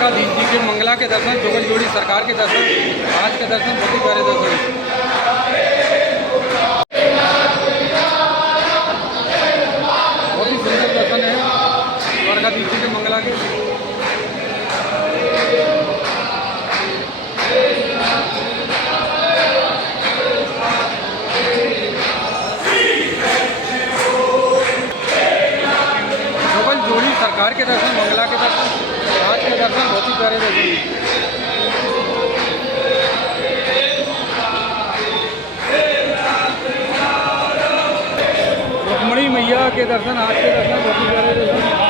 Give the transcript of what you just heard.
द्वारकाधीश जी के मंगला के दर्शन, जुगल जोड़ी सरकार के दर्शन, आज के दर्शन बहुत ही प्यारे दर्शन। बहुत ही सुंदर दर्शन है द्वारकाधीश जी के मंगला के। जुगल जोड़ी सरकार के दर्शन, मंगला के दर्शन, आज के दर्शन बहुत ही प्यारे दर्शन। रुक्मणी मैया के दर्शन, आज के दर्शन बहुत ही प्यारे दर्शन।